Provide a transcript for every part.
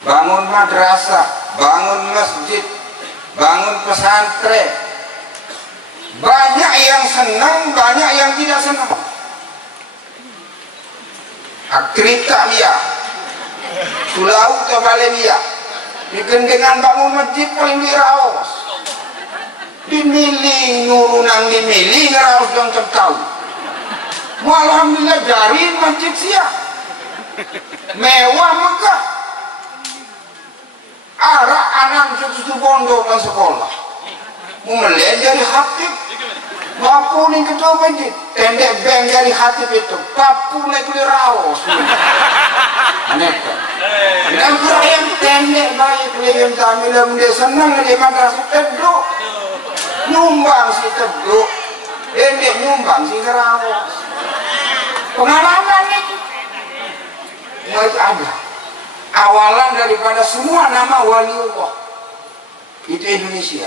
bangun madrasah, bangun masjid, bangun pesantren. Banyak yang senang, banyak yang tidak senang. Akrita dia, sulau terbalik dia. Digendengan bangun masjid paling diraos. Dimilih nyurunang dimilih ngeraos dong tahu. Alhamdulillah jari masjid siap. Mewah megah. Arah anak cucu bondo ke sekolah. Melihat dari hatib. Bapu nih ketua masjid. Tendek beng dari hatib itu. Bapu naik liraos. Aneh kan? Dan yang tendek baik yang tamilah dia senang di madrasah teduk. Nyumbang si teduk. Tendek nyumbang si ngeraos. Pengalaman itu. Mulai ada. Awalan daripada semua nama waliullah itu Indonesia.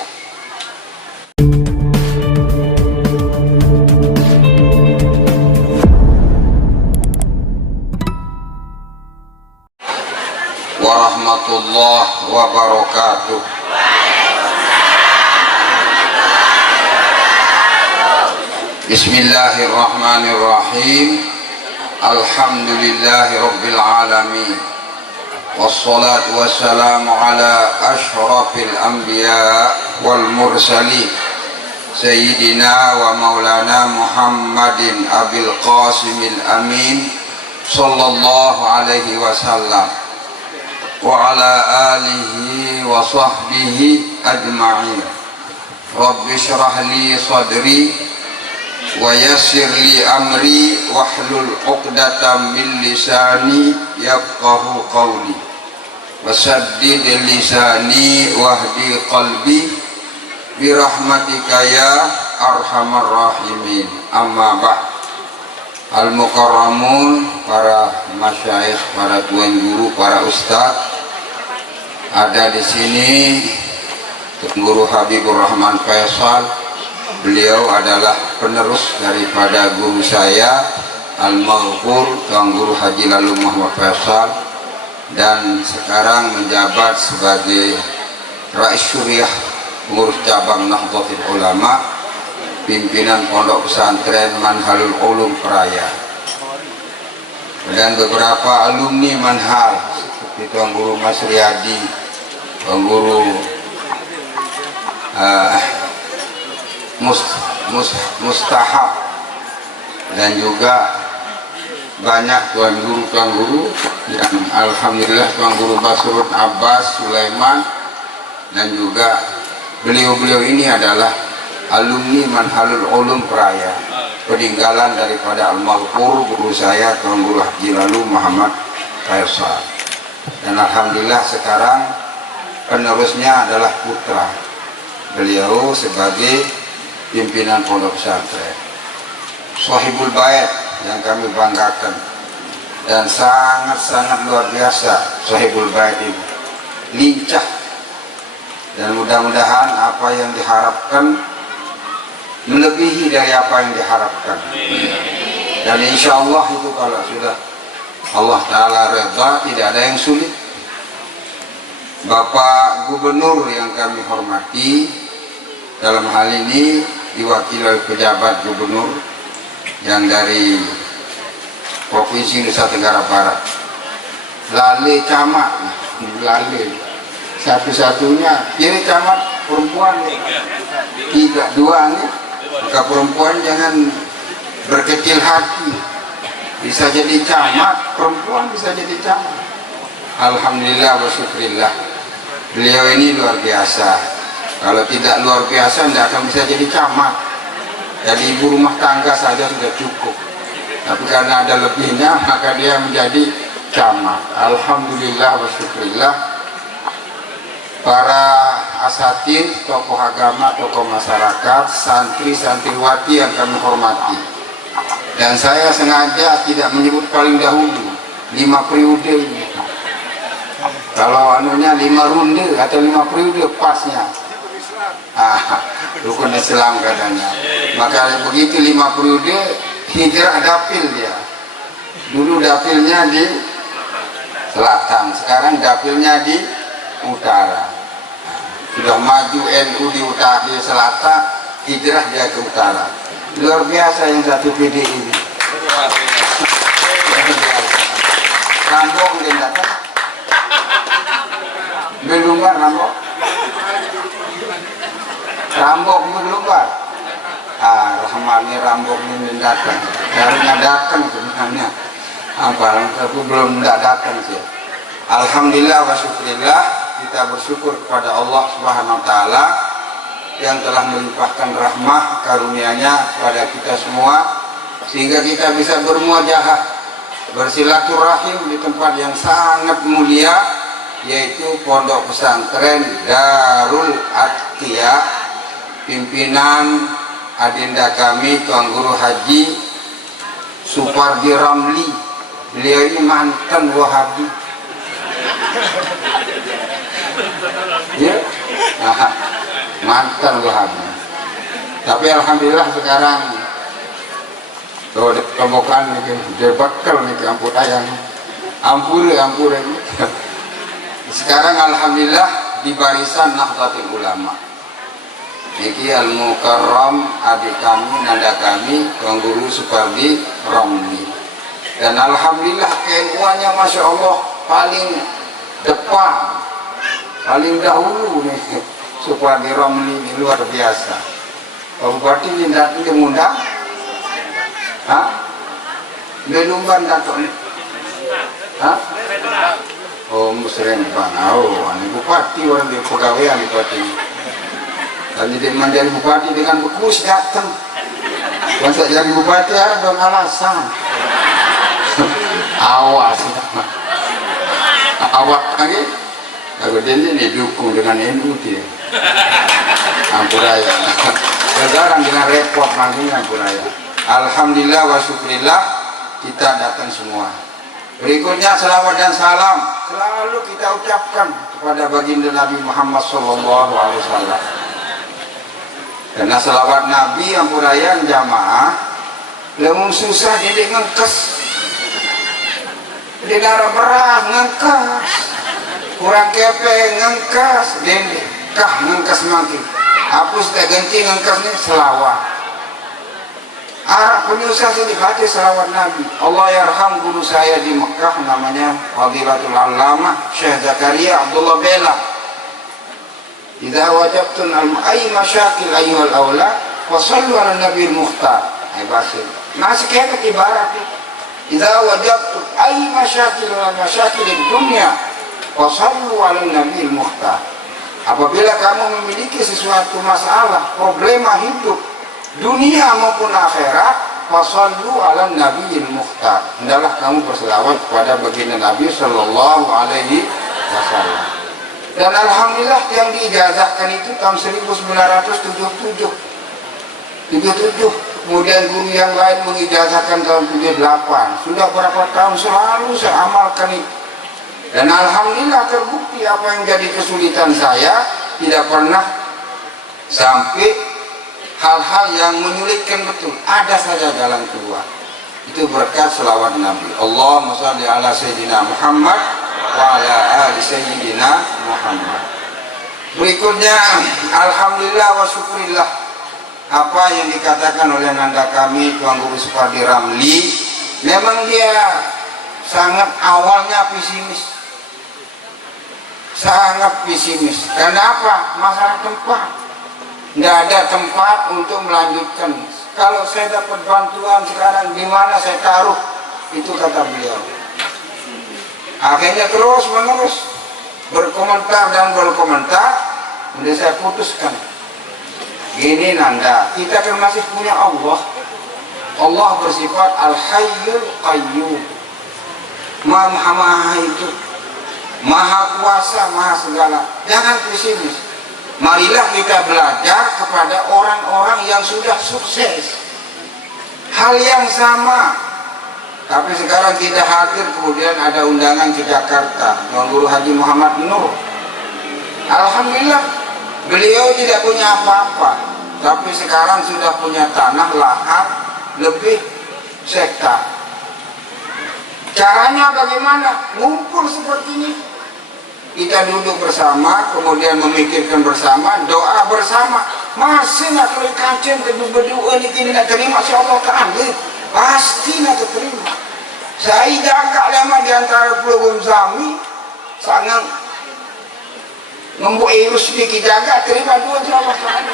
Warahmatullahi wabarakatuh. Bismillahirrahmanirrahim. Alhamdulillahi rabbil alamin. Wassalatu wassalamu ala ashrafil anbiya wal mursalin Sayyidina wa maulana Muhammadin abil qasimil amin sallallahu alaihi wasallam wa ala alihi wa sahbihi ajma'in. Rabbi syrah li sadri wa yassir li amri wahlul 'uqdatam min lisani yafqahu qawli wasaddid lisani wahdi qalbi birahmatika ya arhamar rahimin. Amma ba'd. Al mukarramun, para masyayikh, para tuan guru, para ustaz ada di sini. Guru Habibur Rahman Faisal, beliau adalah penerus daripada guru saya Al-Maghfur Tuan Guru Haji Lalu Muhammad Faisal, dan sekarang menjabat sebagai Rais Syuriah pengurus cabang Nahdlatul Ulama, pimpinan pondok pesantren Manhalul Ulum Peraya, dan beberapa alumni Manhal seperti Tuan Guru Mas Riyadi, Tuan Guru Mustahab, dan juga banyak tuan guru yang alhamdulillah Tuan Guru Basrun Abbas Sulaiman, dan juga beliau-beliau ini adalah alumni Manhalul Ulum Peraya, peninggalan daripada Al-Maghfur guru saya Tuan Guru Haji Lalu Muhammad Faisal, dan alhamdulillah sekarang penerusnya adalah putra beliau sebagai pimpinan pondok pesantren, Shahibul Bait yang kami banggakan, dan sangat-sangat luar biasa Shahibul Bait ini, lincah, dan mudah-mudahan apa yang diharapkan melebihi dari apa yang diharapkan, dan insya Allah itu kalau sudah Allah Ta'ala redha tidak ada yang sulit. Bapak Gubernur yang kami hormati, dalam hal ini diwakili oleh pejabat gubernur yang dari Provinsi Nusa Tenggara Barat, Lale Camat, Lale satu-satunya, kiri camat perempuan, tiga dua nih, maka perempuan jangan berkecil hati, bisa jadi camat, perempuan bisa jadi camat. Alhamdulillah wa syukrillah, beliau ini luar biasa. Kalau tidak luar biasa tidak akan bisa jadi camat. Jadi ibu rumah tangga saja sudah cukup, tapi karena ada lebihnya maka dia menjadi camat. Alhamdulillah wa syukrillah. Para asatidz, tokoh agama, tokoh masyarakat, santri santriwati yang kami hormati, dan saya sengaja tidak menyebut paling dahulu 5 periode. Kalau anunya 5 runde atau 5 periode pasnya. Rukun Islam katanya. Maka begitu 5 periode hijrah dapil dia. Dulu dapilnya di selatan. Sekarang dapilnya di utara. Sudah maju NU di utara, di selatan, hijrah dia ke utara. Luar biasa yang satu PD ini. Rambok dia datang. Belumbar Rambok. Rambok belumbar. Rahmani Rambok ini datang. Harusnya datang sebenarnya. Tapi belum datang sih. Alhamdulillah wa syukurillah, kita bersyukur kepada Allah Subhanahu wa taala yang telah melimpahkan rahmah karunia-Nya kepada kita semua sehingga kita bisa bermuajahah, bersilaturahim di tempat yang sangat mulia, yaitu Pondok Pesantren Darul Atqiya, pimpinan adinda kami Tuan Guru Haji Supardi Ramli. Beliau ini mantan Wahabi. Ya, mantan Wahabi. Tapi alhamdulillah sekarang kemokan nih, dia bakal nih ampun ayang, ampure. Sekarang alhamdulillah di barisan Nahdlatul Ulama. Niki Al-Mukarram adik kami, nanda kami, Tuan Guru Supardi Ramli. Dan alhamdulillah keilmuannya masya Allah paling depan, paling dahulu nih Supardi Ramli ini luar biasa. Pak Bupati ini datang mengundang, belumban datang, oh musren bang, ini Bupati orang di pegawaian Bupati. Dan jadi menjadi Bupati dengan bekus datang. Masa jadi Bupati ada dong alasan. Awas, awak lagi. Aku janji didukung dengan NU dia. Ampuraya. Sekarang dengan repot nanti Ampuraya. Alhamdulillah wa syukurillah kita datang semua. Berikutnya selawat dan salam selalu kita ucapkan kepada baginda Nabi Muhammad SAW. Karena selawat Nabi Ampuraya jamaah lemun susah jadi ngengkes. Di darah berat ngengkas, kurang kepe ngengkas, dende kah ngengkas makin. Hapus tak ganti ngengkas ni selawat. Arab penyusah sini baca selawat Nabi. Allah yarham guru saya di Mekah namanya Fadilatul Allamah Syekh Zakaria Abdullah Bela. Idza wajabtun al-ay masyakil ayyuhal awla wa sallu ala nabiyil mukhtar. Ai basil. Masih kayak ibarat ni. Idza wajabtu ay masyakil dunya fasallu ala nabiyil mukhtar. Apabila kamu memiliki sesuatu masalah, problema hidup dunia maupun akhirat, fasallu ala nabiyil mukhtar. Hendaklah kamu berselawat kepada baginda Nabi sallallahu alaihi wasallam. Dan alhamdulillah yang diijazahkan itu tahun 1977. Kemudian guru yang lain mengijazahkan tahun 78. Sudah berapa tahun selalu saya amalkan itu. Dan alhamdulillah terbukti apa yang jadi kesulitan saya tidak pernah sampai hal-hal yang menyulitkan betul. Ada saja jalan keluar. Itu berkat selawat Nabi. Allahumma shalli ala sayyidina Muhammad wa ala ali sayyidina Muhammad. Berikutnya alhamdulillah wa syukurillah, apa yang dikatakan oleh nanda kami Tuan Guru Supardi Ramli, memang dia sangat awalnya pesimis, sangat pesimis. Karena apa? Masalah tempat, tidak ada tempat untuk melanjutkan. Kalau saya dapat bantuan sekarang, di mana saya taruh? Itu kata beliau. Akhirnya terus menerus berkomentar dan berkomentar, kemudian saya putuskan. Gini nanda, kita kan masih punya Allah. Allah bersifat Al-Hayyul Qayyum, Maha Hidup, Maha Kuasa, Maha Segala. Jangan pesimis. Marilah kita belajar kepada orang-orang yang sudah sukses. Hal yang sama. Tapi sekarang tidak hadir, kemudian ada undangan ke Jakarta, Tuan Guru Haji Muhammad Nur. Alhamdulillah. Beliau tidak punya apa-apa, tapi sekarang sudah punya tanah lahan lebih sektar. Caranya bagaimana? Ngumpul seperti ini. Kita duduk bersama, kemudian memikirkan bersama, doa bersama. Masih nak boleh kancing berdua ni tidak terima, insya Allah Ta'ala. Pasti nak terima. Saya jaga lama di antara Pulau Zami, sangat membuat irus sedikit jaga, terima dua insya Allah Ta'ala.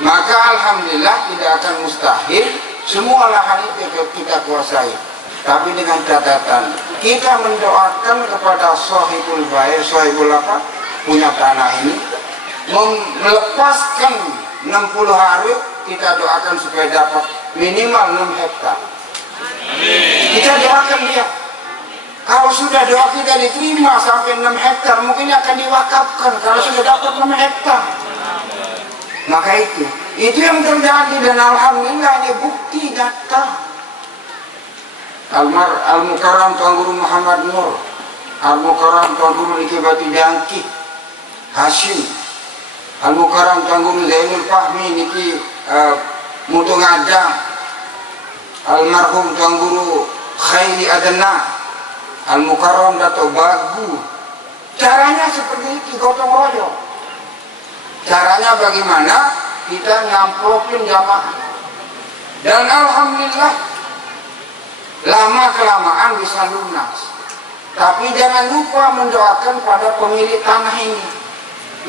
Maka Alhamdulillah tidak akan mustahil, semua lahan itu kita kuasai. Tapi dengan catatan kita mendoakan kepada sahibul bait, sahibul apa punya tanah ini, melepaskan 60 hari, kita doakan supaya dapat minimal 6 hektar. Kita doakan dia. Kalau sudah doa kita diterima sampai 6 hektar, mungkin akan diwakafkan kalau sudah dapat 6 hektar. Maka itu yang terjadi, dan alhamdulillah ini bukti nyata. Al-Mukarram Tuan Guru Muhammad Nur, Al-Mukarram Tuan Guru Niki Batu Jangki Hashim, Al-Mukarram Tuan Guru Zainul Fahmi Niki Mutu Ngajang, Almarhum Tuan Guru Khairi Adena, Al-Mukarram Dato Bagu. Caranya seperti itu, gotong royong. Caranya bagaimana? Kita ngamplopin jamaah, dan alhamdulillah lama kelamaan bisa lunas. Tapi jangan lupa mendoakan pada pemilik tanah ini.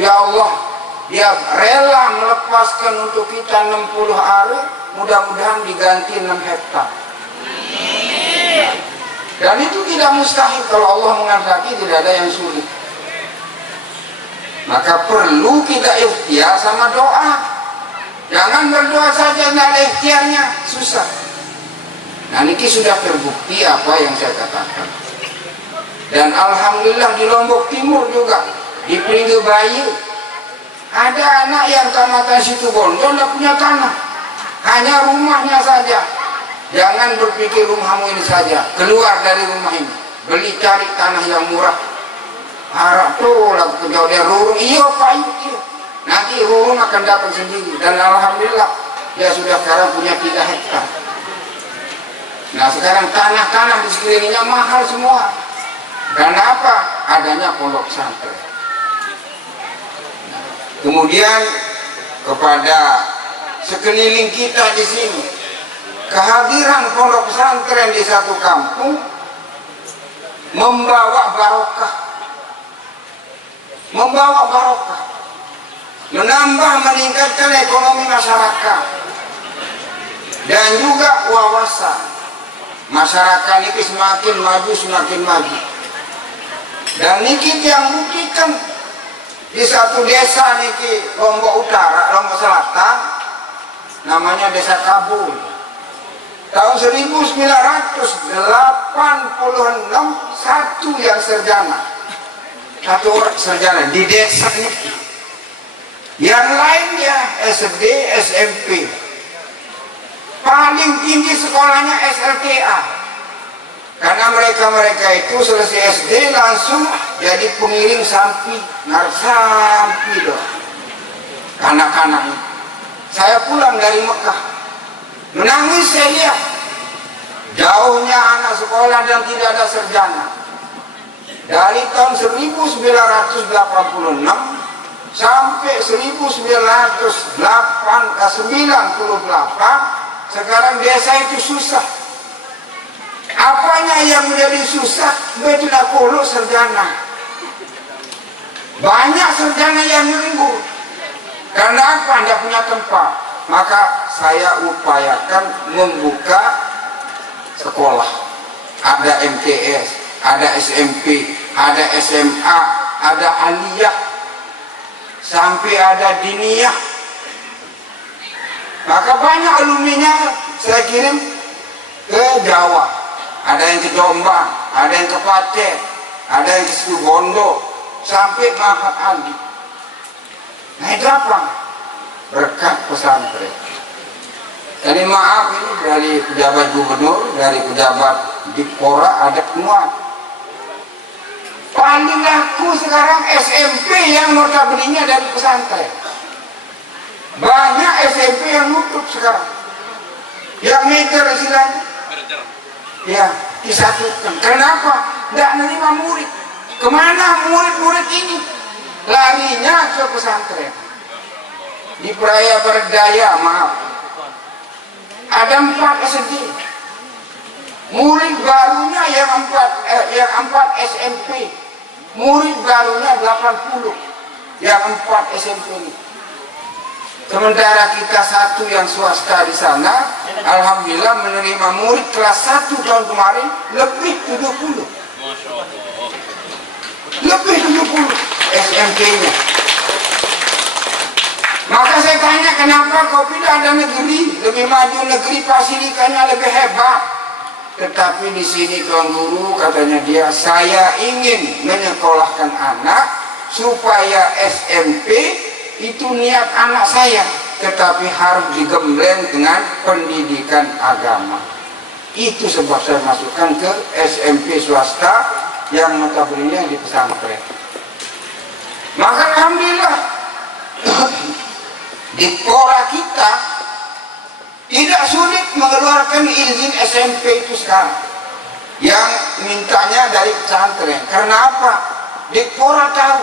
Ya Allah, dia rela melepaskan untuk kita 60 hari, mudah-mudahan diganti 6 hektar. Dan itu tidak mustahil, kalau Allah menghendaki tidak ada yang sulit. Maka perlu kita ikhtiar sama doa. Jangan berdoa saja tidak ada ikhtiarnya, susah. Nah, ini sudah terbukti apa yang saya katakan. Dan alhamdulillah di Lombok Timur juga, di Pringge Bayu, ada anak yang Kecamatan Situbondo tidak punya tanah, hanya rumahnya saja. Jangan berpikir rumahmu ini saja, keluar dari rumah ini, beli cari tanah yang murah. Harap tuh lagu kejauh dia rurung, iya Pak, iya. Nanti rurung akan datang sendiri. Dan alhamdulillah dia sudah sekarang punya 3 hektar. Nah, sekarang tanah-tanah di sekelilingnya mahal semua. Karena apa? Adanya pondok pesantren. Kemudian kepada sekeliling kita di sini, kehadiran pondok pesantren di satu kampung membawa barokah, menambah, meningkatkan ekonomi masyarakat, dan juga wawasan. Masyarakat ini semakin maju. Dan niki yang buktikan di satu desa niki Lombok Utara, Lombok Selatan, namanya Desa Kabul. Tahun 1986 satu yang sarjana, satu orang sarjana di desa ini. Yang lainnya SD, SMP. Paling tinggi sekolahnya SLTA, karena mereka itu selesai SD langsung jadi pengiring sampi, narsampi loh. Anak-anak saya pulang dari Mekah, menangis saya lihat jauhnya anak sekolah dan tidak ada sarjana. Dari tahun 1986 sampai 1998, sekarang desa itu susah. Apanya yang menjadi susah? Betul sarjana. Banyak sarjana yang menganggur. Karena apa? Tidak punya tempat. Maka saya upayakan membuka sekolah. Ada MTS, ada SMP, ada SMA, ada aliyah, sampai ada diniyah. Maka banyak alumninya saya kirim ke Jawa, ada yang ke Jombang, ada yang ke Pacet, ada yang ke Situbondo, sampai Mahat Ali. Nah, itu apa? Berkat pesantren. Jadi maaf, ini dari pejabat gubernur, dari pejabat Dipora ada semua. Paling laku sekarang SMP yang notabene dari pesantren. Banyak SMP yang nutup sekarang. Yang meter istilahnya. Ya, disatukan. Kenapa? Tidak menerima murid. Kemana murid-murid ini? Larinya ke pesantren. Di Peraya Berdaya, maaf, ada 4 SD. Murid barunya yang 4 SMP. Murid barunya 80. Yang 4 SMP ini. Sementara kita 1 yang swasta di sana, alhamdulillah menerima murid kelas 1 tahun kemarin lebih 70. Lebih 70 SMP-nya. Maka saya tanya, kenapa kau pilih ada negeri? Lebih maju negeri, fasilitasnya lebih hebat. Tetapi di sini tuan guru katanya dia, saya ingin menyekolahkan anak supaya SMP itu niat anak saya, tetapi harus digembleng dengan pendidikan agama. Itu sebab saya masukkan ke SMP swasta yang notabene di pesantren. Maka alhamdulillah di Pora kita tidak sulit mengeluarkan izin SMP itu sekarang, yang mintanya dari pesantren. Karena apa? Di Pora tahu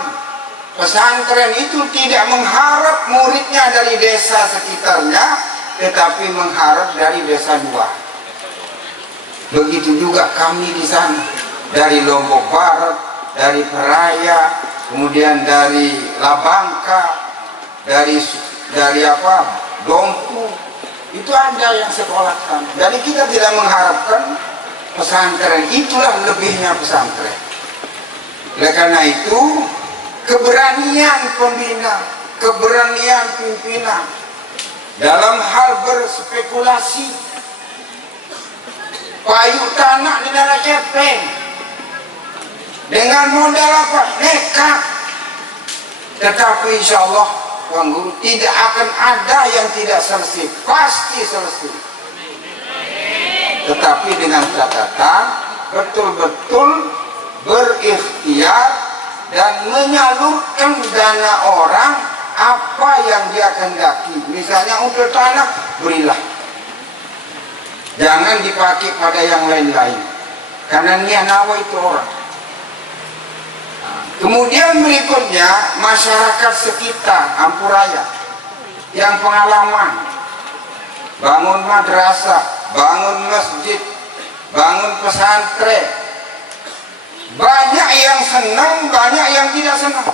pesantren itu tidak mengharap muridnya dari desa sekitarnya, tetapi mengharap dari desa luar. Begitu juga kami di sana, dari Lombok Barat, dari Peraya, kemudian dari Labangka, dari Dompu, itu ada yang sekolahkan. Jadi kita tidak mengharapkan pesantren, itulah lebihnya pesantren. Oleh karena itu, keberanian pembina, keberanian pimpinan dalam hal berspekulasi, payu tanah di daerah Cepeng dengan modal apa? Nekat. Tetapi insya Allah Tuan Guru, tidak akan ada yang tidak selesai, pasti selesai. Tetapi dengan catatan betul-betul berikhtiar dan menyalurkan dana orang apa yang dia kehendaki. Misalnya untuk tanah, berilah. Jangan dipakai pada yang lain-lain, karena niat nawa itu orang. Kemudian berikutnya, masyarakat sekitar Ampuraya yang pengalaman bangun madrasah, bangun masjid, bangun pesantren, banyak yang senang, banyak yang tidak senang.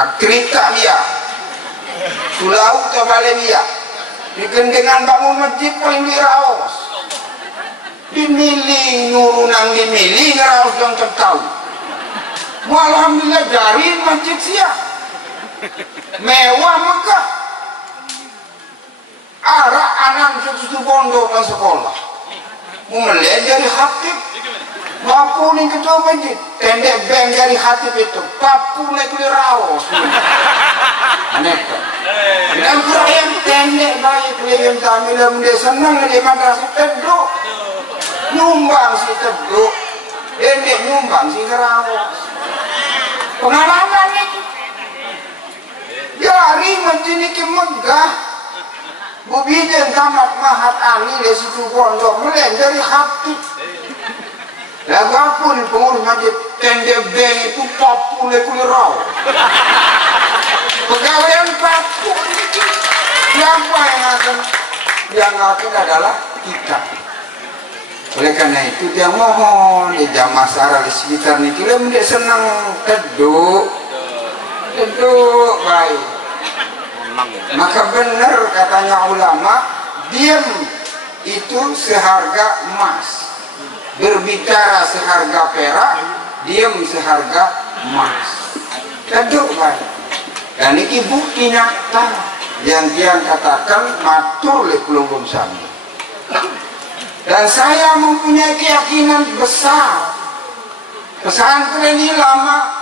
Aktrita dia, Sulau Tabalemia, dengan bangun masjid paling diraos. Dimilih nurunang dimilih ngeraus yang tertahu. Alhamdulillah dari masjid siap mewah megah. Arah anak cucu bondo ke sekolah mulai dari khatib papu nih ketua masjid, tendek beng dari khatib itu papu nih kulit raos aneh kan. Dan perayaan tendek baik kulit kami dalam dia senang di madrasah teduk nyumbang si teduk, tendek nyumbang si raos. Pengalaman itu jari masjid ini megah. Bubijen tamat mahat ani dari situ pondok melen dari khatib. Lagu apa nih pengurus masjid tendek beng itu papu nih kulit raos. Pegawaian papu siapa yang akan adalah kita. Oleh karena itu dia mohon di jamaah masyarakat di sekitar itu dia senang teduk baik. Maka benar katanya ulama, diam itu seharga emas, berbicara seharga perak, diam seharga emas. Teduk baik. Dan ini bukti nyata yang dia katakan matur le kulunggum sami. Dan saya mempunyai keyakinan besar pesantren ini lama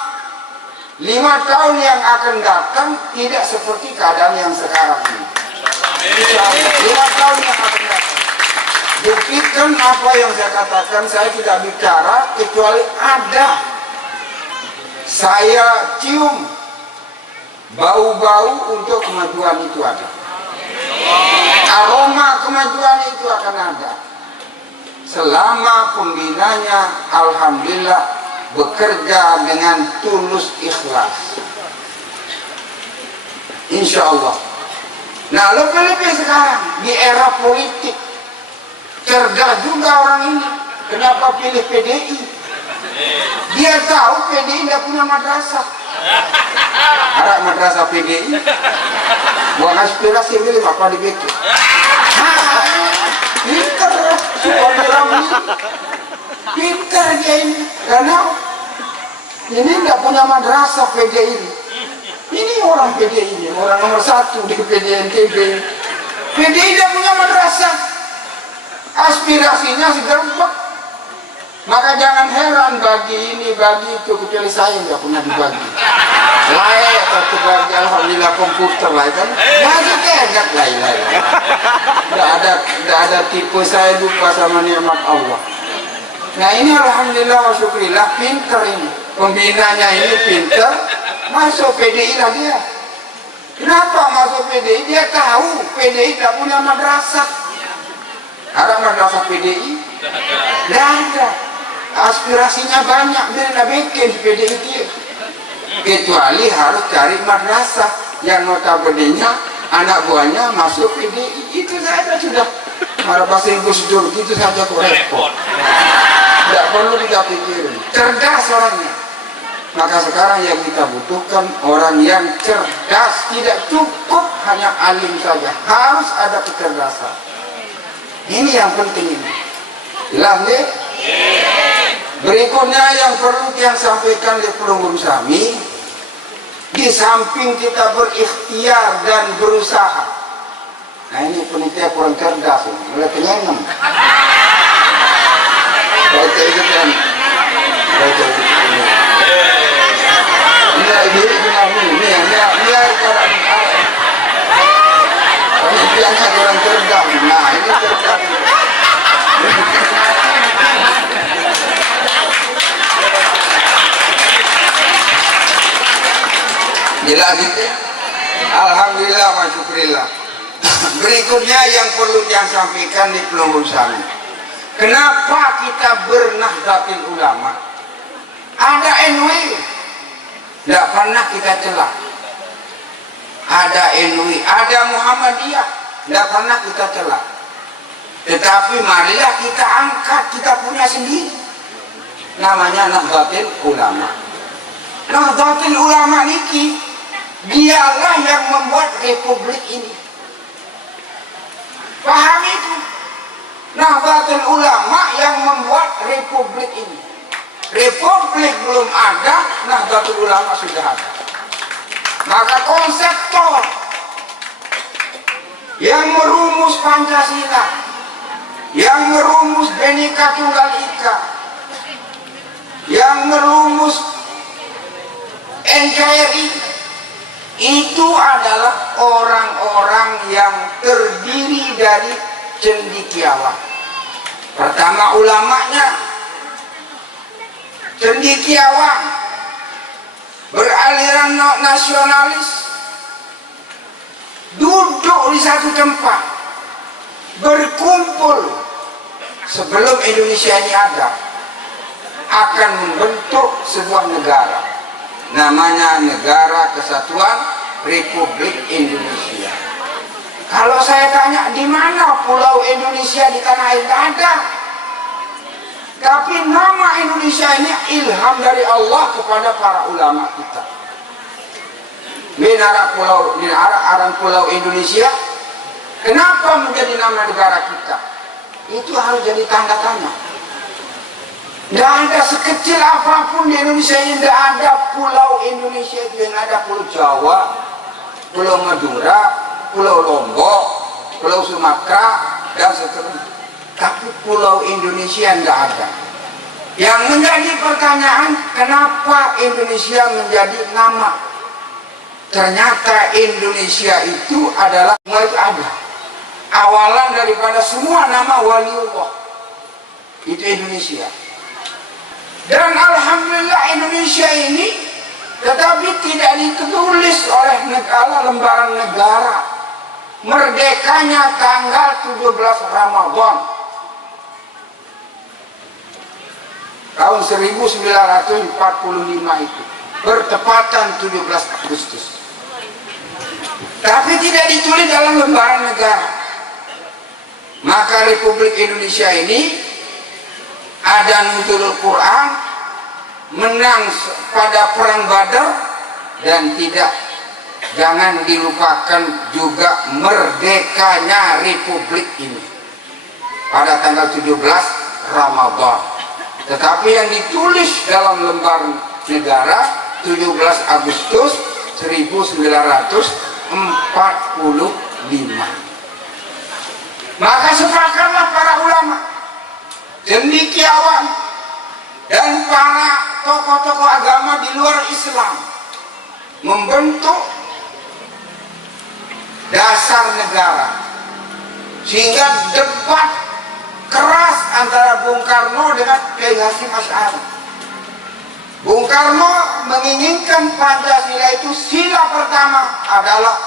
5 tahun yang akan datang tidak seperti keadaan yang sekarang ini. 5 tahun yang akan datang. Buktikan apa yang saya katakan, saya tidak bicara kecuali ada. Saya cium bau-bau untuk kemajuan itu ada. Aroma kemajuan itu akan ada. selama pembinanya alhamdulillah bekerja dengan tulus ikhlas, insya Allah. Nah, lebih-lebih sekarang di era politik, cerdas juga orang ini. Kenapa pilih PDI? Dia tahu PDI tidak punya madrasah. Ada madrasah PDI, buang aspirasi milih apa dibikin. Pinter, pinter dia ini. Karena ini tidak punya madrasah PDI ini. Ini orang PDI ini, orang nomor 1 di PDNTB. PDI tidak punya madrasah, aspirasinya segerbek. Maka jangan heran bagi ini, bagi itu, kecuali saya nggak pernah dibagi. Layak atau bagi alhamdulillah komputer lah kan. Bagi kegat lain. Tidak ada tipe saya lupa sama nikmat Allah. Nah ini alhamdulillah wa syukurillah pinter ini. Pembinanya ini pinter, masuk PDI lah dia. Kenapa masuk PDI? Dia tahu PDI tidak punya madrasah. Ada madrasah PDI? Tidak ada. Aspirasinya banyak, dia bikin PDI dia. Kecuali harus cari madrasah yang notabene-nya anak buahnya masuk PDI. Itu saja sudah. Marah bahasa Inggris dulu, gitu saja kok repot. Tidak perlu kita pikirin. Cerdas orangnya. Maka sekarang yang kita butuhkan orang yang cerdas. Tidak cukup hanya alim saja, harus ada kecerdasan. Ini yang penting ini. Jelas nih? Berikutnya yang perlu yang sampaikan di pelunggung Sami, di samping kita berikhtiar dan berusaha. Nah ini penitia kurang cerdas ini, mulai penyenem. Baca itu kan, baca itu. Ini benar ini sekarang. Penitiannya kurang cerdas. Nah ini cerdas. Jelas itu. Alhamdulillah wa syukurillah. Berikutnya yang perlu yang sampaikan di pelunggung Sami. Kenapa kita bernahdlatul ulama? Ada NU, tidak pernah kita celah. Ada NU, ada Muhammadiyah, tidak pernah kita celah. Tetapi marilah kita angkat, kita punya sendiri. Namanya Nahdlatul Ulama. Nahdlatul Ulama ini dialah yang membuat republik ini. Paham itu? Nahdlatul Ulama yang membuat republik ini. Republik belum ada, Nahdlatul Ulama sudah ada. Maka konseptor yang merumus Pancasila, yang merumus Bhinneka Tunggal Ika, yang merumus NKRI, itu adalah orang-orang yang terdiri dari cendekiawan. Pertama ulamanya cendekiawan, beraliran nasionalis, duduk di satu tempat, berkumpul sebelum Indonesia ini ada, akan membentuk sebuah negara. Namanya Negara Kesatuan Republik Indonesia. Kalau saya tanya di mana pulau Indonesia di tanah air, tidak ada. Tapi nama Indonesia ini ilham dari Allah kepada para ulama kita. Di arah pulau Indonesia, kenapa menjadi nama negara kita? Itu harus jadi tanda tanya. Tidak ada sekecil apapun di Indonesia ini, tidak ada pulau Indonesia itu. Yang ada pulau Jawa, pulau Madura, pulau Lombok, pulau Sumatera, dan seterusnya. Tapi pulau Indonesia tidak ada. Yang menjadi pertanyaan, kenapa Indonesia menjadi nama? Ternyata Indonesia itu adalah, semua itu ada. Awalan daripada semua nama waliullah, itu Indonesia. Dan alhamdulillah Indonesia ini tetapi tidak ditulis oleh negara, lembaran negara. Merdekanya tanggal 17 Ramadan tahun 1945 itu bertepatan 17 Agustus. Tapi tidak ditulis dalam lembaran negara. Maka Republik Indonesia ini ada nuzulul Quran, menang pada perang Badar, dan jangan dilupakan juga merdekanya Republik ini pada tanggal 17 Ramadan. Tetapi yang ditulis dalam lembar negara 17 Agustus 1945. Maka sepakatlah para ulama, cendekiawan, dan para tokoh-tokoh agama di luar Islam membentuk dasar negara, sehingga debat keras antara Bung Karno dengan Kiai Hasyim Asy'ari. Bung Karno menginginkan Pancasila itu sila pertama adalah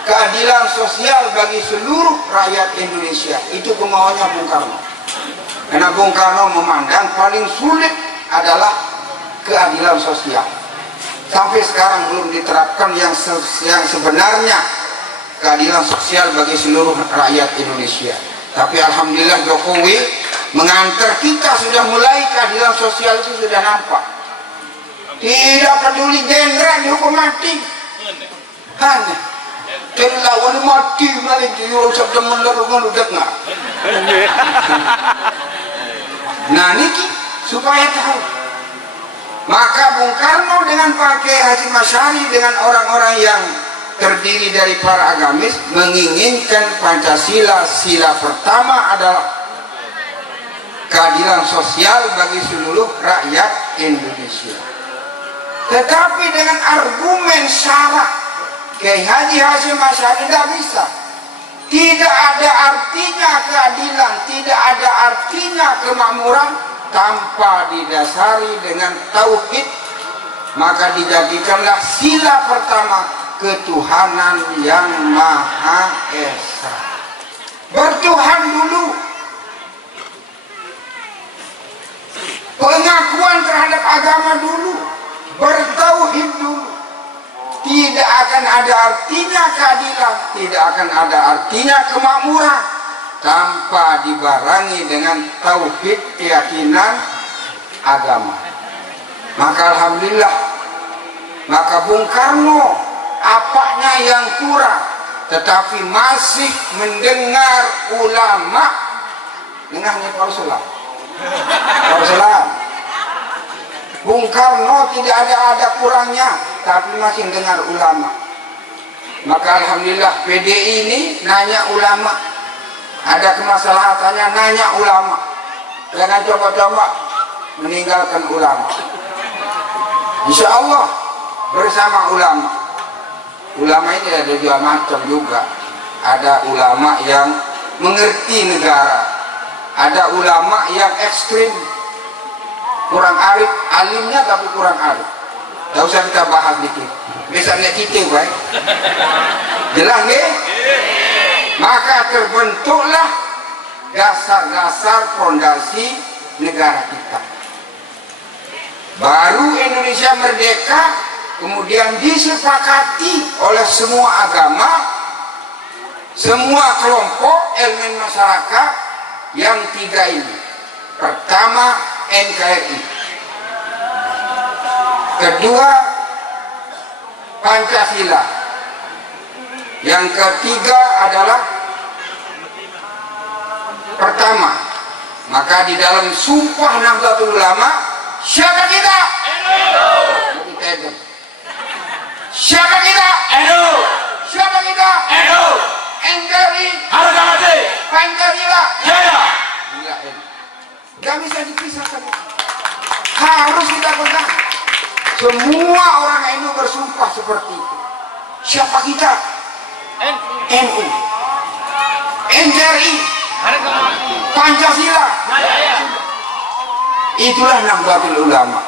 keadilan sosial bagi seluruh rakyat Indonesia. Itu kemauannya Bung Karno. Karena Bung Karno memandang paling sulit adalah keadilan sosial. Sampai sekarang belum diterapkan yang sebenarnya keadilan sosial bagi seluruh rakyat Indonesia. Tapi alhamdulillah Jokowi mengantar kita, sudah mulai keadilan sosial itu sudah nampak. Tidak peduli jenderal dihukum mati, hanya lawan mati malah dia sudah melarang udah nggak. Nah niki supaya tahu. Maka Bung Karno dengan Pak Kiai Hasyim Asy'ari dengan orang-orang yang terdiri dari para agamis menginginkan Pancasila sila pertama adalah keadilan sosial bagi seluruh rakyat Indonesia. Tetapi dengan argumen syarat Kiai Haji Hasyim Asy'ari tidak bisa. Tidak ada artinya keadilan, tidak ada artinya kemakmuran tanpa didasari dengan tauhid. Maka dijadikanlah sila pertama ketuhanan yang Maha Esa. Bertuhan dulu, pengakuan terhadap agama dulu, bertauhid dulu. Tidak akan ada artinya keadilan, tidak akan ada artinya kemakmuran tanpa dibarengi dengan tauhid, keyakinan agama. Maka alhamdulillah, maka Bung Karno apanya yang kurang, tetapi masih mendengar ulama. Dengarnya Pak Sulam. Bung Karno tidak ada kurangnya, tapi masih dengar ulama. Maka alhamdulillah PDI ini nanya ulama, ada kemasalahatannya nanya ulama. Jangan coba-coba meninggalkan ulama. Insya Allah bersama ulama. Ulama ini ada dua macam juga. Ada ulama yang mengerti negara, ada ulama yang ekstrim, kurang arif, alimnya tapi kurang arif. Tidak usah kita bahas dikit, biasanya kita baik. Jelas nih? Maka terbentuklah dasar-dasar fondasi negara kita. Baru Indonesia merdeka, kemudian disepakati oleh semua agama, semua kelompok elemen masyarakat yang tiga ini. Pertama NKRI, kedua Pancasila, yang ketiga adalah pertama. Maka di dalam Sumpah Nahdlatul Ulama, siapa kita? NU. Siapa kita? NU. Siapa kita? NU. NKRI harga mati, Pancasila jaya. Gak bisa dipisahkan, harus kita pegang. Semua orang NU bersumpah seperti itu. Siapa kita? NU. NKRI Pancasila. Itulah Nahdlatul Ulama.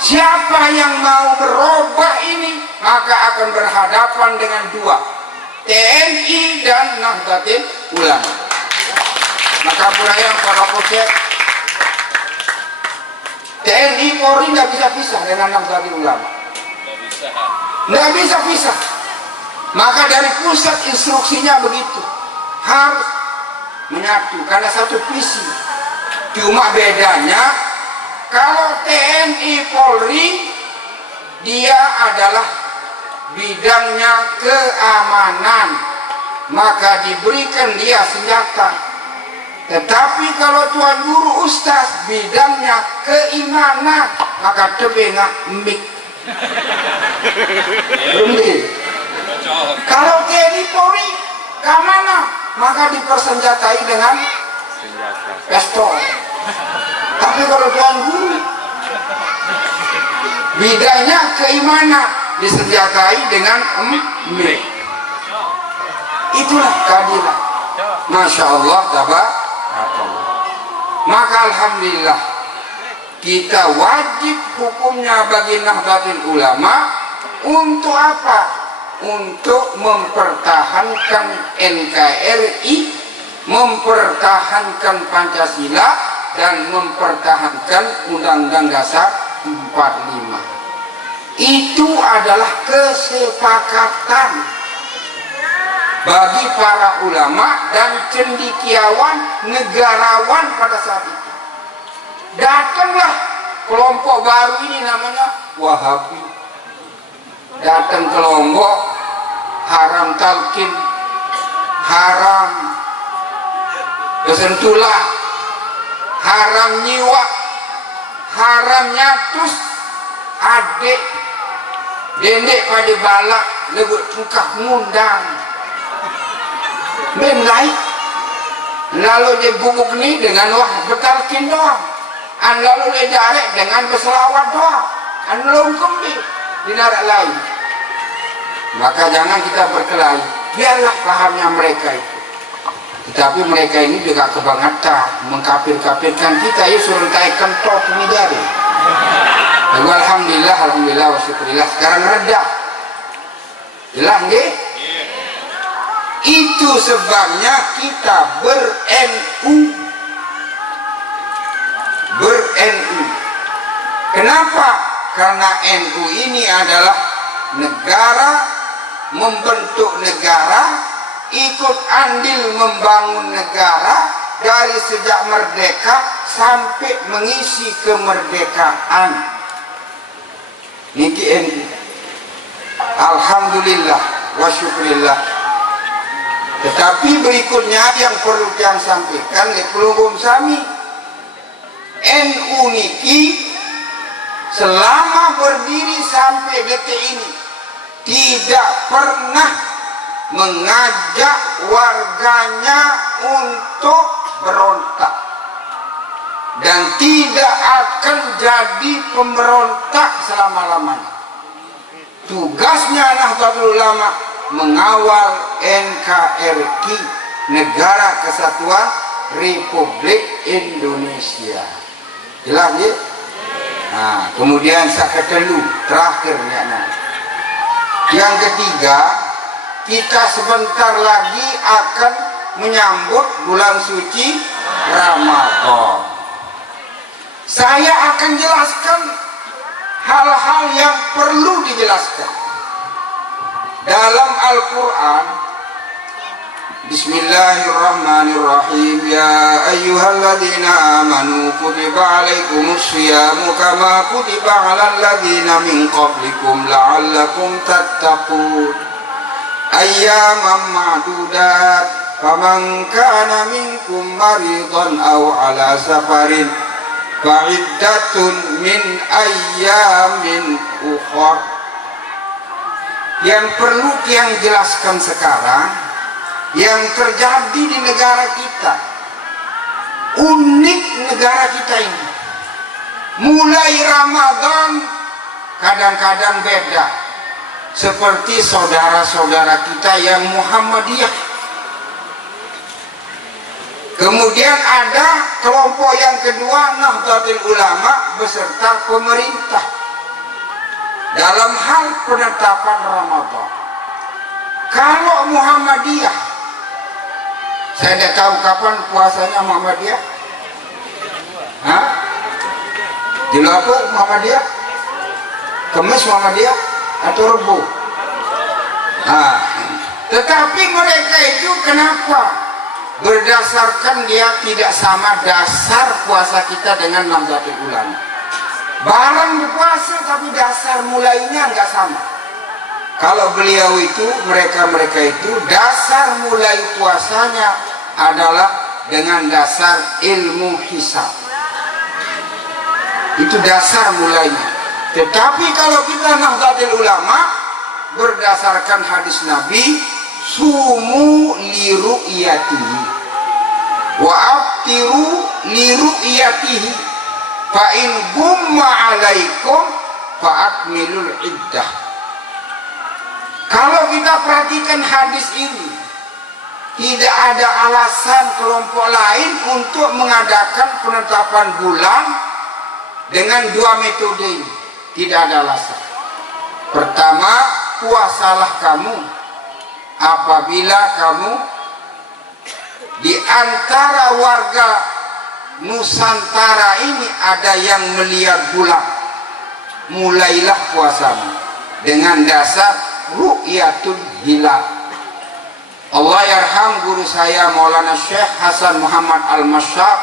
Siapa yang mau merubah ini, maka akan berhadapan dengan dua, TNI dan Nahdlatul Ulama. Maka budaya para kocek TNI Polri nggak bisa pisah dengan Nahdlatul Ulama, nggak bisa pisah. Maka dari pusat instruksinya begitu, harus menyatu karena satu visi. Cuma bedanya kalau TNI Polri dia adalah bidangnya keamanan, maka diberikan dia senjata. Tetapi kalau Tuan Guru Ustaz bidangnya keimanan, maka tebengak mik. Kalau TNI Polri keamanan, maka dipersenjatai dengan pistol. Tapi kalau Tuan Guru bidangnya keimanan, disenjatai dengan mik. Itulah keadilan. Masya Allah, maka alhamdulillah kita wajib hukumnya bagi Nahdlatul Ulama untuk apa? Untuk mempertahankan NKRI, mempertahankan Pancasila, dan mempertahankan Undang-Undang Dasar 45. Itu adalah kesepakatan bagi para ulama dan cendekiawan negarawan pada saat itu. Datanglah kelompok baru ini namanya Wahabi. Datang ke Lombok, haram talqin, haram kesentulah, haram nyiwa, haram nyatus, adik dendek pada balak lebut tukah ngundang lain. Lalu dia bubuk ni dengan wah betalkin doang, lalu dia darek dengan berselawat doang, longkem di narak lain. Maka jangan kita berkelahi, biarlah pahamnya mereka itu. Tetapi mereka ini juga kebangetan mengkafir-kafirkan kita. Ya suruh taikkan top ini dari. Alhamdulillah wa syukurillah sekarang reda. Jelas nggih? Itu sebabnya kita ber-NU. Kenapa? Karena NU ini adalah negara, membentuk negara, ikut andil membangun negara dari sejak merdeka sampai mengisi kemerdekaan. Niki NU. Alhamdulillah wa syukurillah. Tetapi berikutnya yang perlu yang sampaikan oleh pelunggung sami, NU niki selama berdiri sampai detik ini tidak pernah mengajak warganya untuk berontak dan tidak akan jadi pemberontak selama-lamanya. Tugasnya Nahdlatul Ulama mengawal NKRI, Negara Kesatuan Republik Indonesia. Jelas ya? Nah, kemudian saya ketelu terakhirnya. Yang ketiga, kita sebentar lagi akan menyambut bulan suci Ramadan. Saya akan jelaskan hal-hal yang perlu dijelaskan. Dalam Al-Quran, Bismillahirrahmanirrahim. Ya ayyuhalladzina amanu kutiba alaikumus syiyamu kama kutiba alal ladzina min qablikum la'allakum tattaqun. Ayyaman ma'dudat faman kana minkum maridan aw ala safarin fa'iddatun min ayyamin ukhra. Yang perlu yang jelaskan sekarang yang terjadi di negara kita, unik negara kita ini. Mulai Ramadan kadang-kadang beda, seperti saudara-saudara kita yang Muhammadiyah. Kemudian ada kelompok yang kedua, Nahdlatul Ulama beserta pemerintah dalam hal penetapan Ramadan. Kalau Muhammadiyah Saya tidak tahu kapan puasanya Muhammadiyah. Hah? Jilo apa Muhammadiyah? Kemis Muhammadiyah atau Rebo? Nah, tetapi mereka itu kenapa? Berdasarkan dia tidak sama dasar puasa kita dengan Nahdlatul Ulama. Barang berpuasa tapi dasar mulainya nggak sama. Kalau beliau itu, mereka itu dasar mulai puasanya adalah dengan dasar ilmu hisab. Itu dasar mulainya. Tetapi kalau kita Nahdlatul Ulama berdasarkan hadis Nabi, sumu li ru'yatihi wa aftiru li ru'yatihi fa in gumma alaikum fa akmilul iddah. Kalau kita perhatikan hadis ini, tidak ada alasan kelompok lain untuk mengadakan penetapan bulan dengan dua metode ini. Tidak ada alasan. Pertama, puasalah kamu apabila kamu di antara warga Nusantara ini ada yang melihat bulan, mulailah puasamu dengan dasar ru'yatul hilal. Allah yarham guru saya Maulana Syekh Hasan Muhammad Al-Masyaq,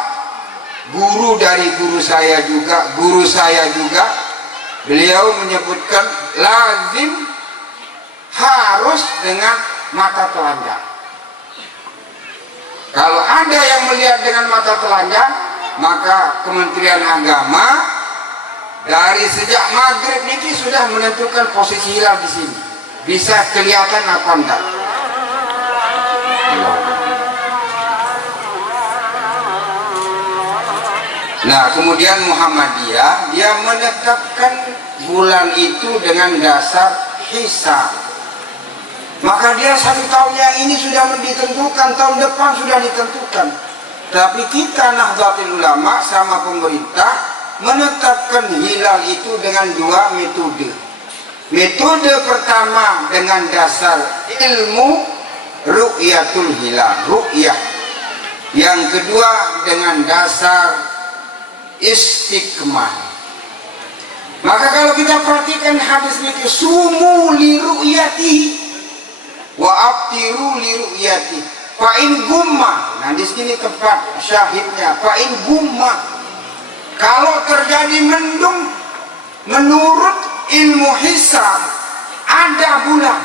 guru dari guru saya juga, beliau menyebutkan lazim harus dengan mata telanjang. Kalau ada yang melihat dengan mata telanjang, maka Kementerian Agama dari sejak maghrib ini sudah menentukan posisi hilal di sini. Bisa kelihatan apa enggak? Nah, kemudian Muhammadiyah dia menetapkan bulan itu dengan dasar hisab. Maka dia 1 tahun yang ini sudah ditentukan, tahun depan sudah ditentukan. Tapi kita Nahdlatul Ulama sama pemerintah menetapkan hilal itu dengan dua metode. Metode pertama dengan dasar ilmu ru'yatul hilal, ru'yah. Yang kedua dengan dasar istiqmah. Maka kalau kita perhatikan hadis itu, sumu li ru'yatihi wa aftiru li ru'yatihi fa in gumma. Nah, di sini tempat syahidnya, fa in gumma. Kalau terjadi mendung, menurut ilmu hisab ada bulan,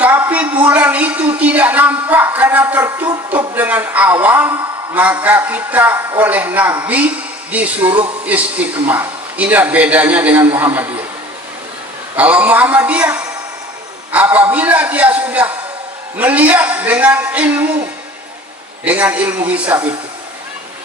tapi bulan itu tidak nampak karena tertutup dengan awan, maka kita oleh Nabi disuruh istiqmal. Ini bedanya dengan Muhammadiyah. Kalau Muhammadiyah, apabila dia sudah melihat dengan ilmu hisab itu,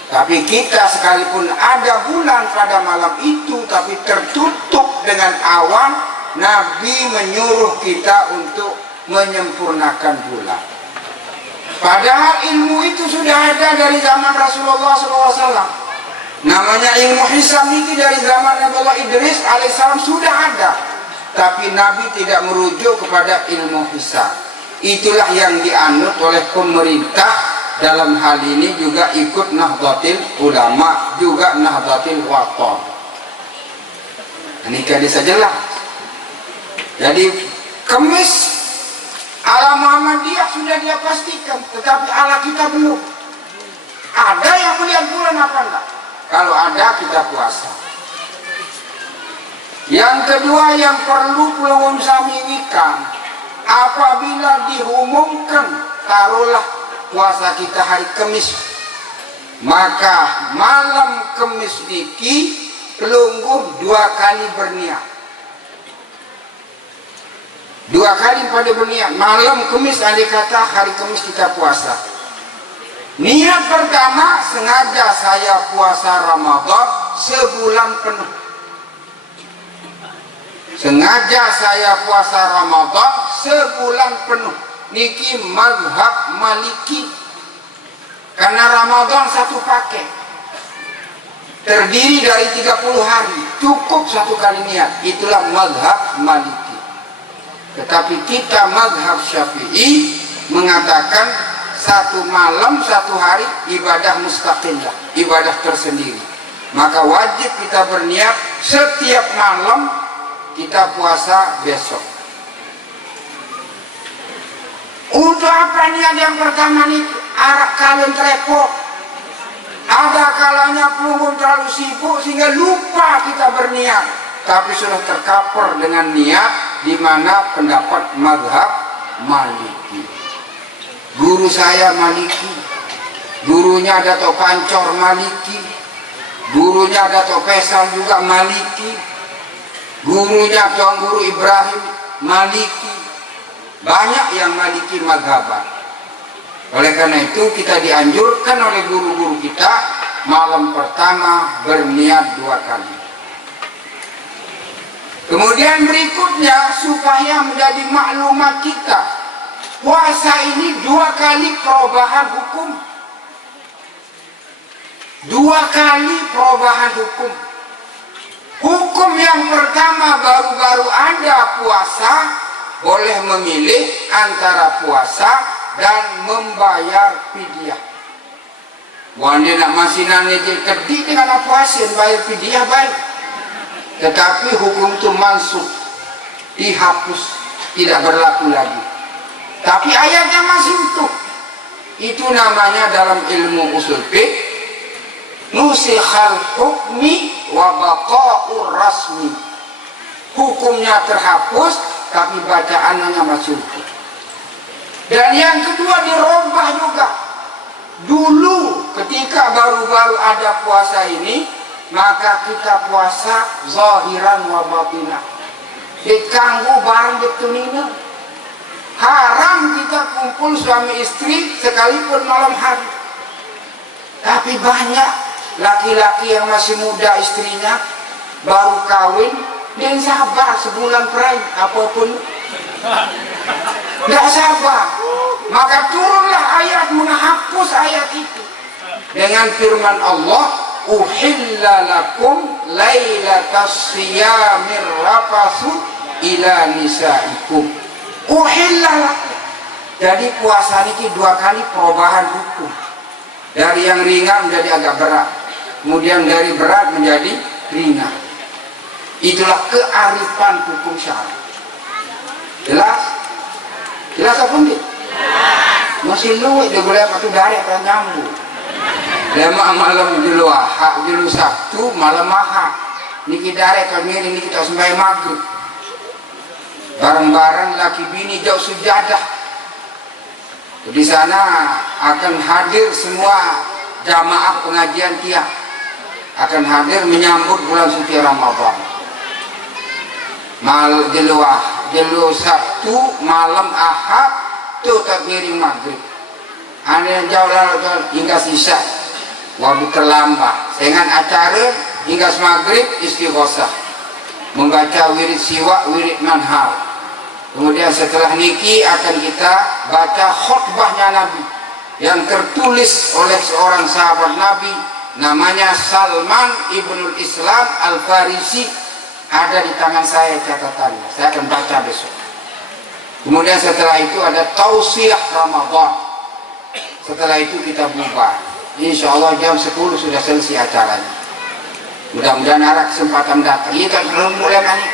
tapi kita sekalipun ada bulan pada malam itu tapi tertutup dengan awan, Nabi menyuruh kita untuk menyempurnakan bulan. Padahal ilmu itu sudah ada dari zaman Rasulullah SAW. Namanya ilmu hisab itu dari zaman Nabi Allah Idris alaihissalam sudah ada. Tapi Nabi tidak merujuk kepada ilmu hisab. Itulah yang dianut oleh pemerintah. Dalam hal ini juga ikut Nahdlatul Ulama, juga Nahdlatul Wathon. Ini kan bisa jelas. Jadi Kemis ala Muhammadiyah sudah dia pastikan, tetapi ala kita belum. Ada yang melihat bulan apa enggak? Kalau ada, kita puasa. Yang kedua yang perlu belum samiwikan, apabila diumumkan taruhlah puasa kita hari Kamis, maka malam Kamis niki pelungguh 2 kali berniat. 2 kali pada berniat. Malam Kamis andai kata hari Kamis kita puasa. Niat pertama, sengaja saya puasa Ramadan sebulan penuh. Sengaja saya puasa Ramadan sebulan penuh. Niki mazhab Maliki, karena Ramadan 1 paket terdiri dari 30 hari, cukup 1 kali niat. Itulah mazhab Maliki. Tetapi kita mazhab Syafi'i mengatakan satu malam satu hari ibadah mustaqillah, ibadah tersendiri. Maka wajib kita berniat setiap malam kita puasa besok. Untuk apa niat yang pertama nih? Arak kalian repot. Ada kalanya pelungun terlalu sibuk sehingga lupa kita berniat. Tapi sudah tercover dengan niat di mana pendapat mazhab Maliki. Guru saya Maliki, gurunya Dato' Pancor Maliki, gurunya Dato' Faisal juga Maliki, gurunya Tuan Guru Ibrahim Maliki. Banyak yang Maliki mazhaban. Oleh karena itu kita dianjurkan oleh guru-guru kita malam pertama berniat 2 kali. Kemudian berikutnya supaya menjadi maklumat kita, puasa ini 2 kali perubahan hukum. 2 kali perubahan hukum. Hukum yang pertama baru-baru Anda puasa boleh memilih antara puasa dan membayar fidyah. Wanda nak masih nanya kedik dengan puasa bayar fidyah baik. Tetapi hukum itu mansukh, dihapus, tidak berlaku lagi. Tapi ayatnya masih utuh. Itu namanya dalam ilmu usul fiqh nusikhal hukmi wa baqa'ur rasmi. Hukumnya terhapus tapi bacaannya masih utuh. Dan yang kedua dirubah juga. Dulu ketika baru-baru ada puasa ini, maka kita puasa zahiran wa batinah. Dikanggu barang ditunina. Haram kita kumpul suami istri sekalipun malam hari. Tapi banyak laki-laki yang masih muda istrinya baru kawin dan sabar sebulan perai apapun. Tidak sabar. Maka turunlah ayat menghapus ayat itu dengan firman Allah, uhilla lakum lailatas siyamir rafasu ila nisaikum. Uhilla lakum. Jadi puasa ini 2 kali perubahan hukum. Dari yang ringan menjadi agak berat, kemudian dari berat menjadi ringan. Itulah kearifan hukum syar'i. Jelas? Jelas apa enggak? Masih luwih dia boleh waktu dari akan nyambung. Lema malam julu ahad, julu Sabtu, malam ahad. Niki dari akan ngiri, niki kita sembahyang maghrib. Bareng-bareng laki bini jauh sujadah. Di sana akan hadir semua jamaah pengajian tiang. Akan hadir menyambut bulan suci Ramadan. Jelu Sabtu malam ahad tu takbiring maghrib. Ada yang jauh lalu hingga sisa waktu terlambat. Dengan acara hingga maghrib istighosah, membaca wirid siwak, wirid manhal. Kemudian setelah niki akan kita baca khutbahnya Nabi yang tertulis oleh seorang sahabat Nabi namanya Salman Ibnul Islam Al-Farisi. Ada di tangan saya catatannya, saya akan baca besok. Kemudian setelah itu ada tausiah Ramadan. Setelah itu kita bubar. Insya Allah jam 10 sudah selesai acaranya. Mudah-mudahan ada kesempatan datang. Iya kan belum mulai mani.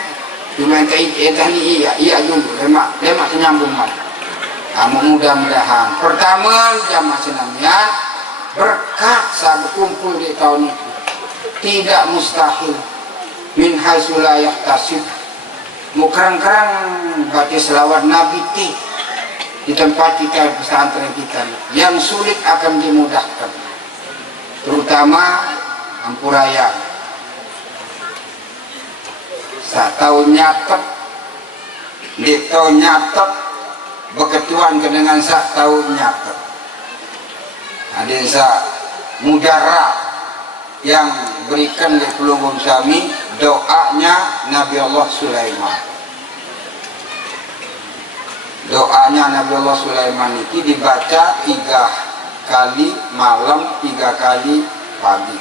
Cuma ini iya dulu. Lemak senyambung mani. Mudah-mudahan. Pertama jamaah senamnya berkah saat kumpul di tahun itu. Tidak mustahil. Min haitsu la yahtasib. Mukrang-krang baca selawat Nabi di tempat kita pesantren kita yang sulit akan dimudahkan, terutama Ampuraya. Saya tahu nyatet, dia tahu nyatet, beketuan dengan saya tahu nyatet. Ada saya mujarab yang berikan di pelunggung kami doanya Nabi Allah Sulaiman. Doanya Nabi Allah Sulaiman itu dibaca 3 kali malam, 3 kali pagi.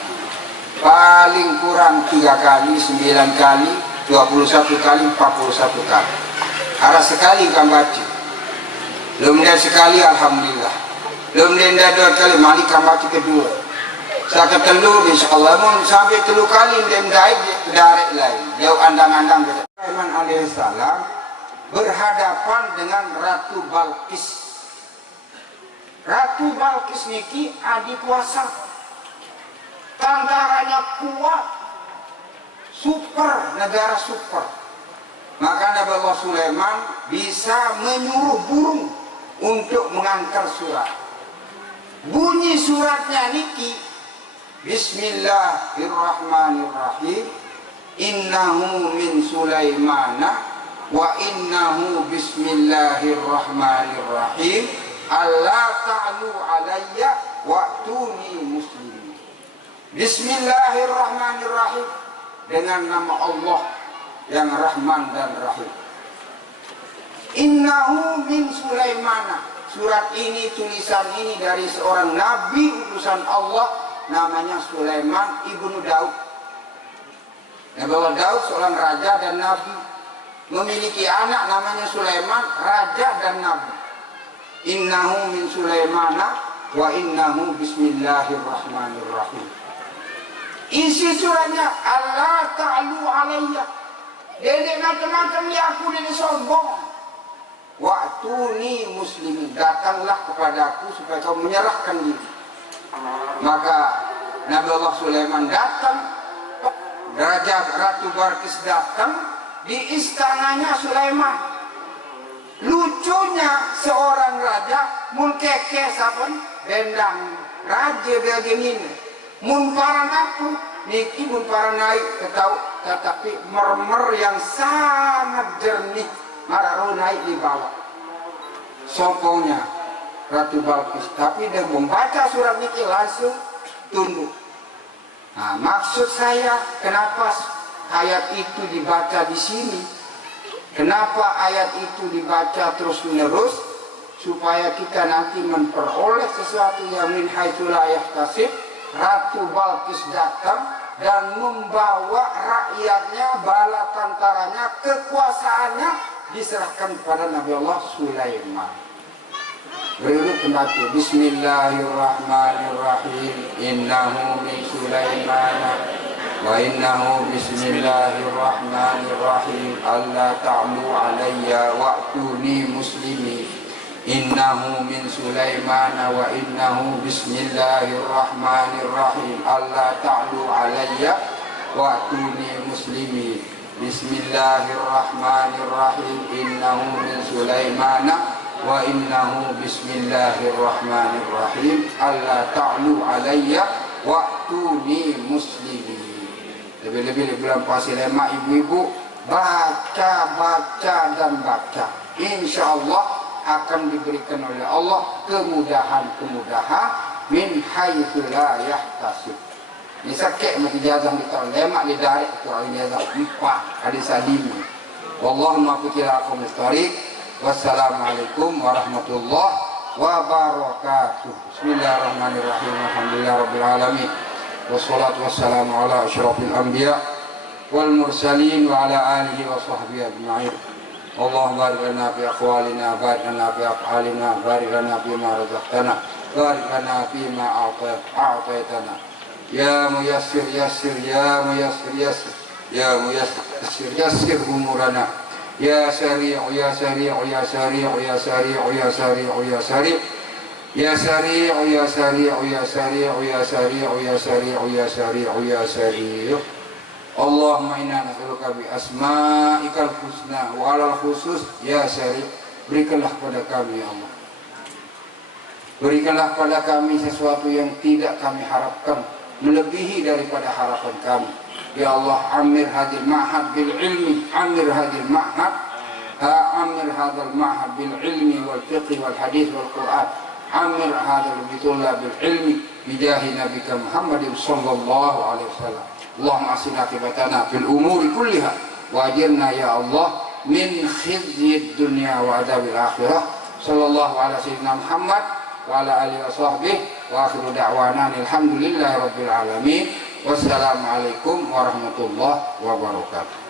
Paling kurang 3 kali, 9 kali, 21 kali, 41 kali. Ada sekali kan baca. Belum sekali alhamdulillah. belum denda 2 kali mali kamati kedua saya ketelu insyaallah mun sampai 3 kali denda darek lain jauh andang-andang Sulaiman alaihissalam berhadapan dengan Ratu Balqis. Ratu Balqis niki adik kuasa, tentaranya kuat, super, negara super. Maka Nabi Allah Sulaiman bisa menyuruh burung untuk mengantar surat. Bunyi suratnya niki, Bismillahirrahmanirrahim, innahu min Sulaimana wa innahu bismillahirrahmanirrahim, alla ta'lu alayya wa'tuni muslimin. Bismillahirrahmanirrahim, dengan nama Allah yang Rahman dan Rahim. Innahu min Sulaimana, surat ini, tulisan ini dari seorang nabi utusan Allah, namanya Sulaiman ibnu Daud. Nabi Allah Daud seorang raja dan nabi, memiliki anak namanya Sulaiman, raja dan nabi. Innahu min Sulaimana wa innahu bismillahirrahmanirrahim. Isi suratnya, Allah ta'lu alayya, dedek macam-macam di aku, dedek sombong. Wa'tuni muslimin, datanglah kepadaku supaya kau menyerahkan diri. Maka Nabi Allah Sulaiman datang, Raja Ratu Balqis datang di istananya Sulaiman. Lucunya seorang raja mun keke saben dendang raja begini mun paran aku niki mun paran naik ketau, tetapi mermer yang sangat jernih mararu naik di bawah sopongnya Ratu Balqis, tapi dia membaca surat niki langsung tunduk. Nah, maksud saya kenapa ayat itu dibaca di sini? Kenapa ayat itu dibaca terus menerus? Supaya kita nanti memperoleh sesuatu yang min haitsu la yahtasib. Ratu Balqis datang dan membawa rakyatnya, bala tentaranya, kekuasaannya diserahkan kepada Nabi Allah Sulaiman. Berurut kembali. Bismillahirrahmanirrahim. Innahu min Sulaimana wa innahu bismillahirrahmanirrahim. Allah ta'lu alayya wa'tuni muslimin. Innahu min Sulaimana wa innahu bismillahirrahmanirrahim. Allah ta'lu alayya wa'tuni muslimin. Bismillahirrahmanirrahim. Innahu min Sulaimana wa innahu bismillahirrahmanirrahim. Allah ta'lu alayya wa'tuni muslimin. Lebih-lebih bulan puasa lemak ibu-ibu baca dan baca, insya Allah akan diberikan oleh Allah kemudahan min haitsu la yahtasib. Ini sakit mati jazah kita lemak di dari itu jazah 4 hadis salim. Wallahu ma'akum mustariq. Wassalamualaikum warahmatullahi wabarakatuh. Bismillahirrahmanirrahim. Alhamdulillahirabbil alamin. Wassalatu wassalamu ala asyrafil anbiya wal mursalin wa ala alihi wa sahbihi ajma'in. Allahumma barik lana fi aqwalina, barik lana fi af'alina, barik lana fi ma razaqtana, barik lana fi ma a'taitana. Ya muyassir yassir, ya muyassir yassir, ya muyassir yassir umurana. Ya sari'u ya sari'u ya sari'u ya sari'u ya sari'u ya sari'u. Ya sari'u ya sari'u ya sari'u ya sari'u ya sari'u ya sari'u ya sari'u. Allahumma inna nas'aluka bi asma'ikal husna wa alal khusus ya sari'. Berikanlah kepada kami ya Allah, berikanlah kepada kami sesuatu yang tidak kami harapkan, melebihi daripada harapan kami ya Allah. Amir hadil ma'had bil ilmi, amir hadil ma'had, amir hadal ma'had bil ilmi wal fiqh wal hadith wal Qur'an. Amir hadal bitullah bil ilmi bijahi nabika Muhammadin sallallahu alaihi wasallam. Allahumma asina akibatana fil umuri kulliha wajirna ya Allah min khizyid dunya wa adabil akhirah. Sallallahu ala sayyidina Muhammad wa ala alihi wa sahbihi wa akhiru da'wana alhamdulillahi rabbil alamin. Wassalamualaikum warahmatullahi wabarakatuh.